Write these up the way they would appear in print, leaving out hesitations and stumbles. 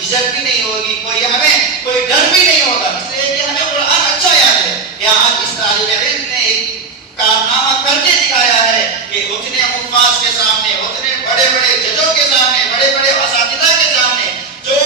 جھجک بھی نہیں ہوگی، ہمیں کوئی ڈر بھی نہیں ہوگا، اس لیے کہ ہمیں قرآن اچھا یاد ہے۔ یہاں اس طالب علم نے ایک کارنامہ کر کے دکھایا ہے کہ اتنے حفاظ کے سامنے، اتنے بڑے بڑے ججوں کے سامنے، بڑے بڑے اساتذہ کے سامنے، جو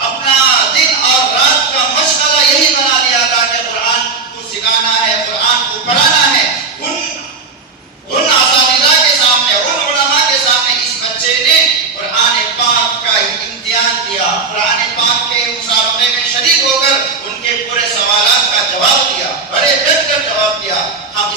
اپنا دن اور رات کا مشغلہ یہی بنا لیا تھا کہ قرآن کو سکھانا ہے، قرآن کو پڑھانا ہے، ان اساتذہ کے سامنے، ان علماء کے سامنے اس بچے نے قرآن پاک کا امتحان دیا، قرآن پاک کے مسابقے میں شریک ہو کر ان کے پورے سوالات کا جواب دیا، بڑے ڈٹ کر جواب دیا۔ ہم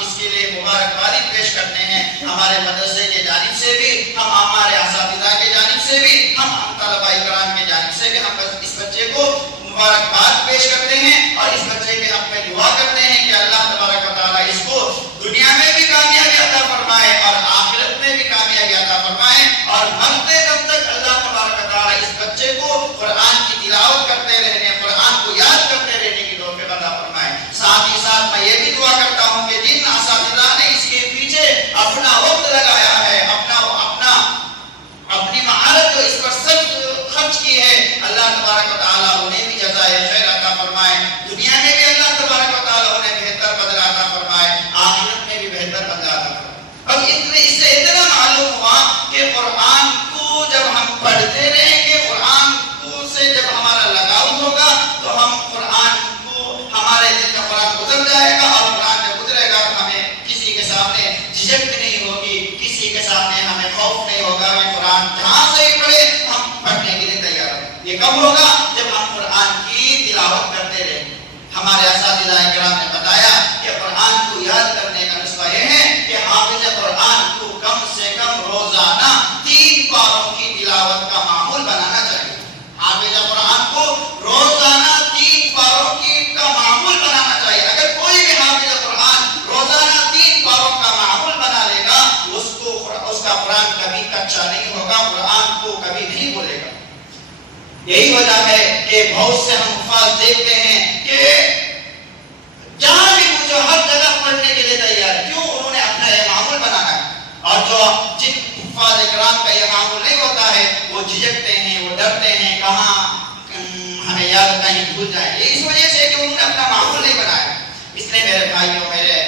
اس کے لیے مبارکبادی پیش کرتے ہیں، ہمارے مدرسے کے جانب سے بھی، ہمارے اساتذہ کے جانب سے بھی، ہم طلباء کرام کے جانب سے بھی ہم اس بچے کو مبارکباد پیش کرتے ہیں اور اس بچے کے حق میں دعا کرتے ہیں کہ اللہ تبارک و تعالیٰ اس کو دنیا میں بھی کامیابی عطا فرمائے اور آخرت میں بھی کامیابی عطا فرمائے، اور مرتے دم تک اللہ تبارک و تعالیٰ اس بچے کو قرآن کی تلاوت کرتے رہنے، قرآن کو یاد کرتے رہنے کی توفیق عطا فرمائے۔ ساتھ ہی ساتھ میں یہ بھی دعا کرتا ہوں کہ جن اساتذہ نے اس کے پیچھے اپنا وقت لگایا ہے، اپنی مہارت جو اس پر سب خرچ کی ہے، اللہ تبارک و تعالیٰ انہیں بھی جزائے خیر عطا فرمائے، دنیا میں بھی اللہ تبارک و تعالیٰ انہیں بہتر بدلہ عطا فرمائے، آخرت میں بھی بہتر بدلہ عطا فرمائے۔ اب اس سے اتنا معلوم ہوا کہ قرآن کو جب ہم پڑھتے رہیں گے، قرآن کو سے جب ہمارا لگاؤ ہوگا تو ہم قرآن کو، ہمارے دل کا قرآن گزر جائے گا، اور قرآن جب گزرے گا تو ہمیں کسی کے سامنے جھجک بھی نہیں ہوگی، کسی کے سامنے ہمیں خوف نہیں ہوگا، ہمیں قرآن جہاں سے ہی پڑھے ہم پڑھنے کے لیے تیار ہیں۔ یہ کب ہوگا؟ جب ہم قرآن کی تلاوت کرتے رہیں گے۔ ہمارے اساتذہ کرام نے بتایا کہ قرآن کو یاد کرنے کا نسخہ یہ ہے کہ حافظ قرآن کو کم سے کم روزانہ 3 پاروں کی تلاوت کا معمول بنانا چاہیے۔ حافظ قرآن کو روزانہ 3 پاروں کا معمول بنانا چاہیے۔ اگر کوئی بھی حافظ قرآن روزانہ 3 پاروں کا معمول بنا لے گا، اس کا قرآن کبھی کچا نہیں ہوگا، قرآن کو کبھی نہیں بھولے گا۔ یہی وجہ ہے کہ بہت سے ہم حفاظ دیکھتے ہیں کہ جہاں بھی پوچھو ہر جگہ پڑھنے کے لیے تیار ہے، کیوں؟ انہوں نے اپنا یہ معمول بنانا ہے، اور جن حفاظ اکرام کا یہ معمول نہیں ہوتا ہے وہ جھجکتے ہیں، وہ ڈرتے ہیں کہاں ہمیں یاد کہیں بھول جائیں، یہ اس وجہ سے کہ انہوں نے اپنا معمول نہیں بنایا۔ اس لیے میرے بھائیوں، میرے